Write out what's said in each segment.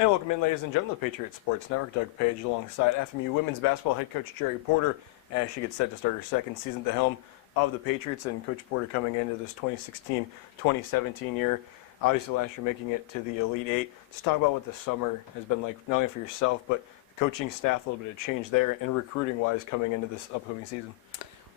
And welcome in, ladies and gentlemen, to the Patriot Sports Network. Doug Page alongside FMU women's basketball head coach Jeri Porter as she gets set to start her second season at the helm of the Patriots. And Coach Porter coming into this 2016-2017 year, obviously last year making it to the Elite Eight. Just talk about what the summer has been like, not only for yourself, but the coaching staff, a little bit of change there, and recruiting-wise coming into this upcoming season.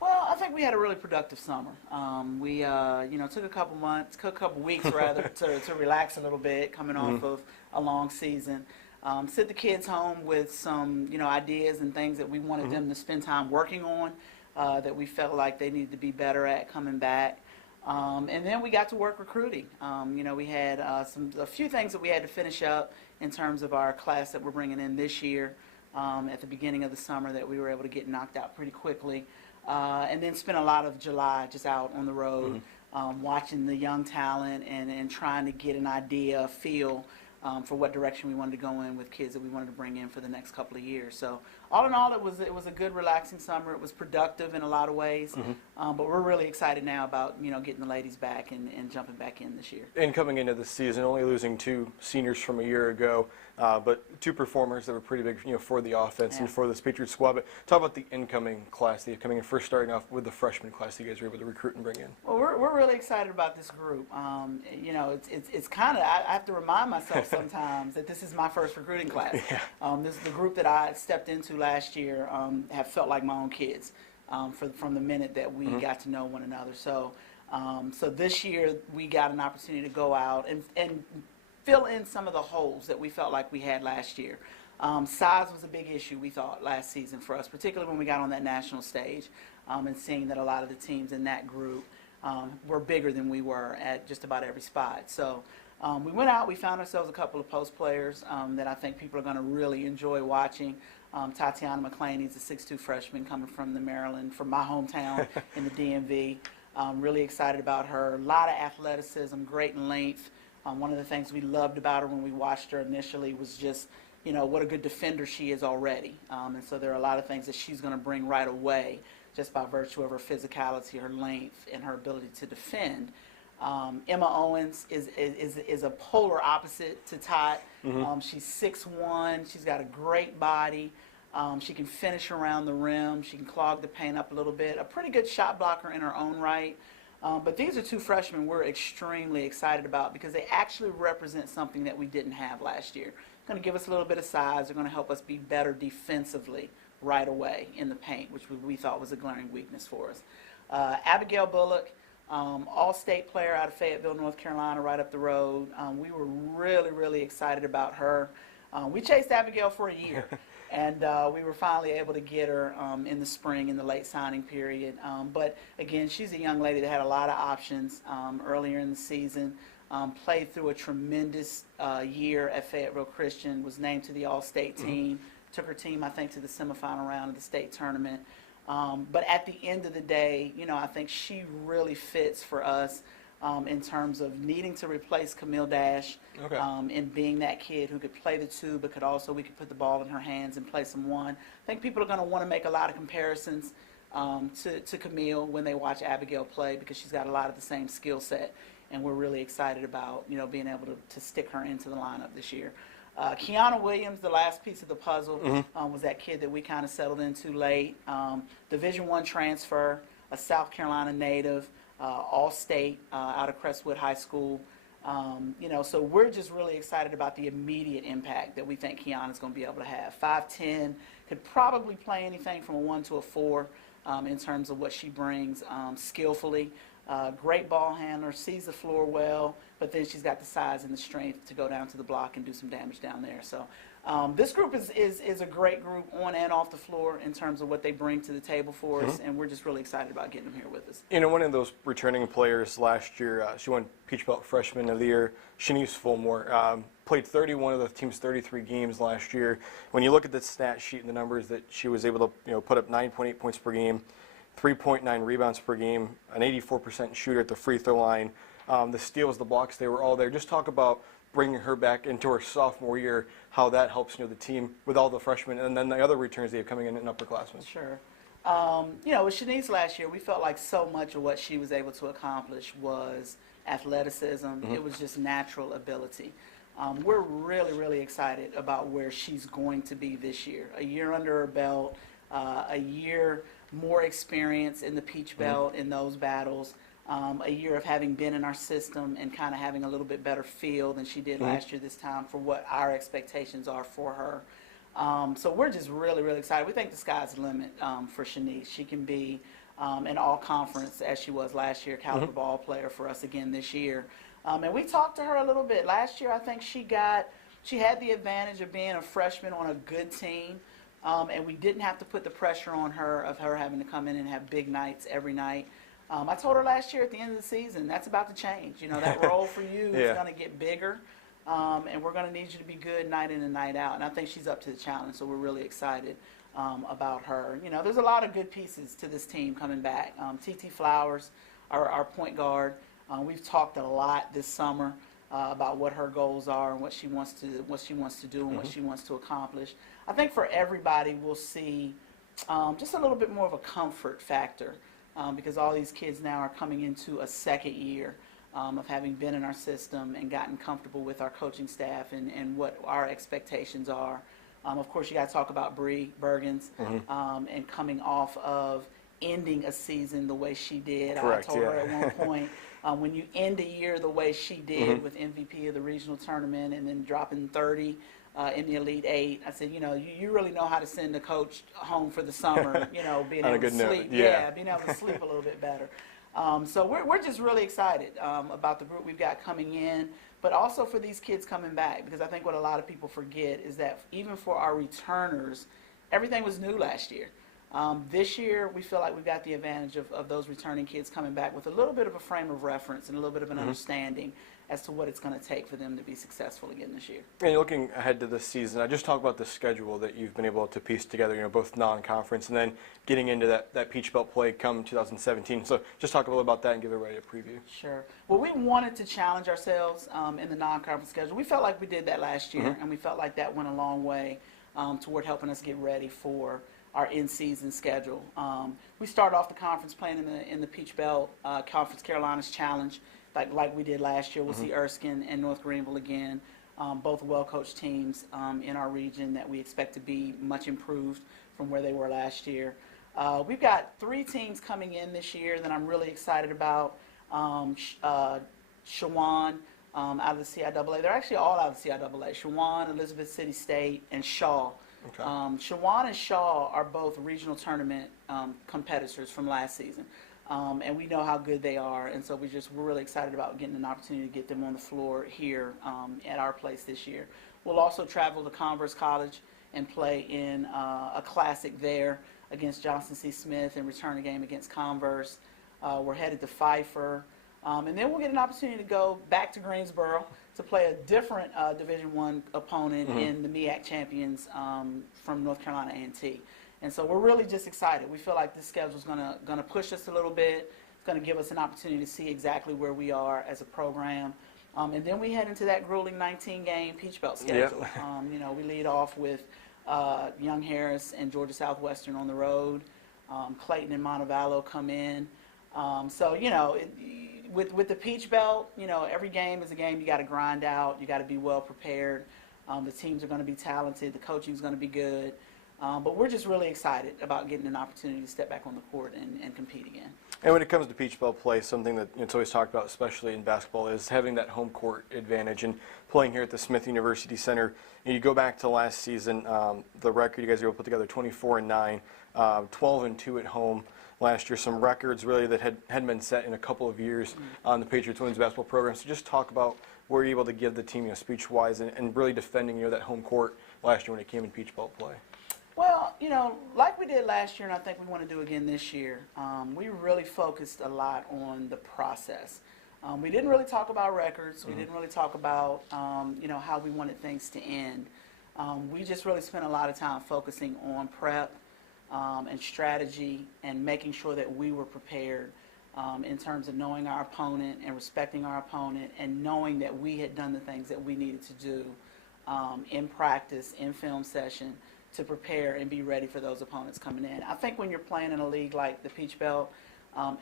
Well, I think we had a really productive summer. We took a couple weeks rather, to relax a little bit, coming off of a long season. Sent the kids home with some, ideas and things that we wanted them to spend time working on, that we felt like they needed to be better at coming back. And then we got to work recruiting. We had a few things that we had to finish up in terms of our class that we're bringing in this year at the beginning of the summer that we were able to get knocked out pretty quickly. And then spent a lot of July just out on the road, watching the young talent and trying to get an idea, a feel for what direction we wanted to go in with kids that we wanted to bring in for the next couple of years. So all in all, it was a good, relaxing summer. It was productive in a lot of ways, but we're really excited now about getting the ladies back and jumping back in this year. And coming into the season, only losing two seniors from a year ago, but two performers that were pretty big, for the offense and for this Patriots squad. But talk about the incoming class, the coming in, first starting off with the freshman class that you guys were able to recruit and bring in. Well, we're really excited about this group. It's kind of, I have to remind myself sometimes that this is my first recruiting class. This is the group that I stepped into last year, have felt like my own kids from the minute that we got to know one another. So this year we got an opportunity to go out and fill in some of the holes that we felt like we had last year. Size was a big issue, we thought, last season for us, particularly when we got on that national stage and seeing that a lot of the teams in that group were bigger than we were at just about every spot. So we went out, we found ourselves a couple of post players that I think people are going to really enjoy watching. Tatiana McClaney's a 6'2" freshman coming from Maryland, from my hometown in the DMV. Really excited about her. A lot of athleticism, great in length. One of the things we loved about her when we watched her initially was just, what a good defender she is already. And so there are a lot of things that she's going to bring right away just by virtue of her physicality, her length, and her ability to defend. Emma Owens is a polar opposite to Tot. She's 6'1". She's got a great body. She can finish around the rim. She can clog the paint up a little bit. A pretty good shot blocker in her own right. But these are two freshmen we're extremely excited about because they actually represent something that we didn't have last year. They're going to give us a little bit of size. They're going to help us be better defensively right away in the paint, which we thought was a glaring weakness for us. Abigail Bullock, all-state player out of Fayetteville, North Carolina, right up the road. We were really, really excited about her. We chased Abigail for a year. And we were finally able to get her in the spring, in the late signing period. But again, she's a young lady that had a lot of options earlier in the season. Played through a tremendous year at Fayetteville Christian, was named to the All-State team, took her team, I think, to the semifinal round of the state tournament. But at the end of the day, I think she really fits for us in terms of needing to replace Camille Dash and being that kid who could play the two, but we could put the ball in her hands and play some one. I think people are going to want to make a lot of comparisons to Camille when they watch Abigail play because she's got a lot of the same skill set, and we're really excited about being able to stick her into the lineup this year. Kiana Williams, the last piece of the puzzle, was that kid that we kind of settled into late. Division I transfer, a South Carolina native, all-state out of Crestwood High School. So we're just really excited about the immediate impact that we think Kiana's going to be able to have. 5'10", could probably play anything from a 1 to a 4 in terms of what she brings skillfully. Great ball handler, sees the floor well, but then she's got the size and the strength to go down to the block and do some damage down there. So this group is a great group on and off the floor in terms of what they bring to the table for us, and we're just really excited about getting them here with us. One of those returning players last year, she won Peach Belt Freshman of the Year, Shanice Fulmore, played 31 of the team's 33 games last year. When you look at the stat sheet and the numbers that she was able to put up 9.8 points per game, 3.9 rebounds per game, an 84% shooter at the free throw line. The steals, the blocks, they were all there. Just talk about bringing her back into her sophomore year, how that helps the team with all the freshmen and then the other returns they have coming in upperclassmen. Sure. With Shanice last year, we felt like so much of what she was able to accomplish was athleticism. It was just natural ability. We're really, really excited about where she's going to be this year. A year under her belt, a year more experience in the Peach Belt in those battles, a year of having been in our system and kind of having a little bit better feel than she did last year this time for what our expectations are for her. So we're just really, really excited. We think the sky's the limit for Shanice. She can be an all-conference, as she was last year, caliber ball player for us again this year. And we talked to her a little bit. Last year, I think she had the advantage of being a freshman on a good team, and we didn't have to put the pressure on her of her having to come in and have big nights every night. I told her last year at the end of the season, that's about to change. You know, that role for you is going to get bigger, and we're going to need you to be good night in and night out. And I think she's up to the challenge, so we're really excited about her. You know, there's a lot of good pieces to this team coming back. TT Flowers, our point guard. We've talked a lot this summer about what her goals are and what she wants to do and what she wants to accomplish. I think for everybody, we'll see just a little bit more of a comfort factor because all these kids now are coming into a second year of having been in our system and gotten comfortable with our coaching staff and what our expectations are. Of course, you got to talk about Bree Bergens and coming off of ending a season the way she did. Correct, I told her at one point, when you end a year the way she did with MVP of the regional tournament and then dropping 30 in the Elite Eight, I said, you know, you really know how to send a coach home for the summer, you know, being able to sleep. Being able to sleep a little bit better. So we're just really excited about the group we've got coming in, but also for these kids coming back, because I think what a lot of people forget is that even for our returners, everything was new last year. This year, we feel like we've got the advantage of those returning kids coming back with a little bit of a frame of reference and a little bit of an understanding as to what it's going to take for them to be successful again this year. And looking ahead to this season, I just talk about the schedule that you've been able to piece together, you know, both non-conference and then getting into that Peach Belt play come 2017. So just talk a little about that and give everybody a preview. Sure. Well, we wanted to challenge ourselves in the non-conference schedule. We felt like we did that last year, and we felt like that went a long way toward helping us get ready for our in-season schedule. We start off the conference playing in the Peach Belt Conference Carolinas Challenge, like we did last year. We'll see Erskine and North Greenville again, both well-coached teams in our region that we expect to be much improved from where they were last year. We've got 3 teams coming in this year that I'm really excited about. Shawan out of the CIAA. They're actually all out of the CIAA. Shawan, Elizabeth City State, and Shaw. Okay. Shawan and Shaw are both regional tournament competitors from last season, and we know how good they are, and so we're really excited about getting an opportunity to get them on the floor here at our place this year. We'll also travel to Converse College and play in a classic there against Johnson C. Smith and return a game against Converse. We're headed to Pfeiffer, and then we'll get an opportunity to go back to Greensboro to play a different Division I opponent in the MEAC champions from North Carolina A&T. And so we're really just excited. We feel like this schedule is gonna push us a little bit. It's gonna give us an opportunity to see exactly where we are as a program. And then we head into that grueling 19-game Peach Belt schedule. You know, we lead off with Young Harris and Georgia Southwestern on the road. Clayton and Montevallo come in. So, you know, with the Peach Belt, you know, every game is a game you got to grind out. You got to be well prepared. The teams are going to be talented. The coaching is going to be good. But we're just really excited about getting an opportunity to step back on the court and compete again. And when it comes to Peach Belt play, something that it's always talked about, especially in basketball, is having that home court advantage. And playing here at the Smith University Center, you go back to last season, the record you guys were able to put together 24-9, 12-2 at home. Last year, some records really that hadn't been set in a couple of years on the Patriots women's basketball program. So just talk about where you're able to give the team, you know, speech-wise and really defending, you know, that home court last year when it came in Peach Belt play. Well, you know, like we did last year, and I think we want to do again this year, we really focused a lot on the process. We didn't really talk about records. We didn't really talk about, you know, how we wanted things to end. We just really spent a lot of time focusing on prep and strategy and making sure that we were prepared in terms of knowing our opponent and respecting our opponent and knowing that we had done the things that we needed to do in practice, in film session, to prepare and be ready for those opponents coming in. I think when you're playing in a league like the Peach Belt,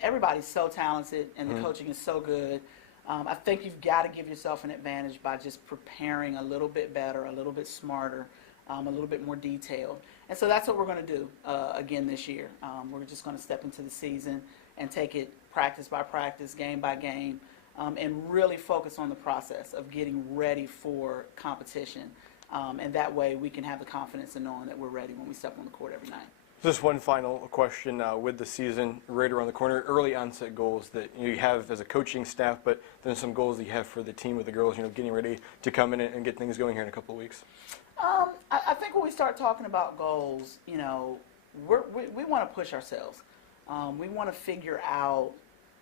everybody's so talented and the coaching is so good I think you've got to give yourself an advantage by just preparing a little bit better, a little bit smarter, a little bit more detailed. And so that's what we're going to do again this year. We're just going to step into the season and take it practice by practice, game by game, and really focus on the process of getting ready for competition. And that way we can have the confidence in knowing that we're ready when we step on the court every night. Just one final question with the season right around the corner, early onset goals that you have as a coaching staff, but then some goals that you have for the team with the girls, getting ready to come in and get things going here in a couple of weeks. I think when we start talking about goals, we want to push ourselves. We want to figure out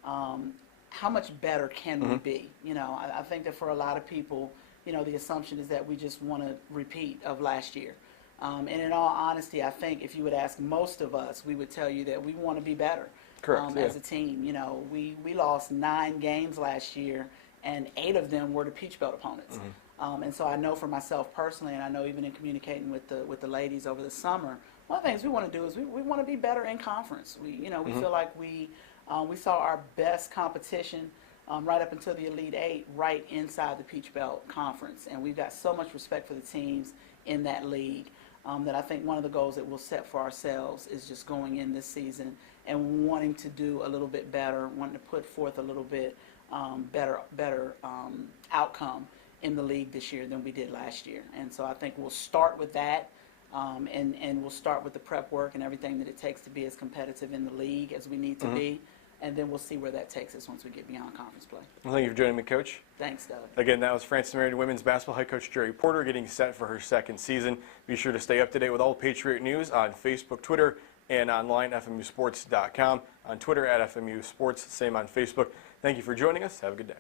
how much better can we be. I think that for a lot of people, the assumption is that we just want to repeat of last year. And in all honesty, I think if you would ask most of us, we would tell you that we want to be better. Correct, yeah. As a team. We lost 9 games last year, and 8 of them were to Peach Belt opponents. And so I know for myself personally, and I know even in communicating with the ladies over the summer, one of the things we want to do is we want to be better in conference. We feel like we saw our best competition right up until the Elite 8 right inside the Peach Belt Conference, and we've got so much respect for the teams in that league. That I think one of the goals that we'll set for ourselves is just going in this season and wanting to do a little bit better, wanting to put forth a little bit better outcome in the league this year than we did last year. And so I think we'll start with that, and we'll start with the prep work and everything that it takes to be as competitive in the league as we need to be. And then we'll see where that takes us once we get beyond conference play. Well, thank you for joining me, Coach. Thanks, Doug. Again, that was Francis Marion women's basketball head coach Jeri Porter getting set for her 2nd season. Be sure to stay up to date with all Patriot news on Facebook, Twitter, and online, FMUsports.com. On Twitter at FMU Sports, same on Facebook. Thank you for joining us. Have a good day.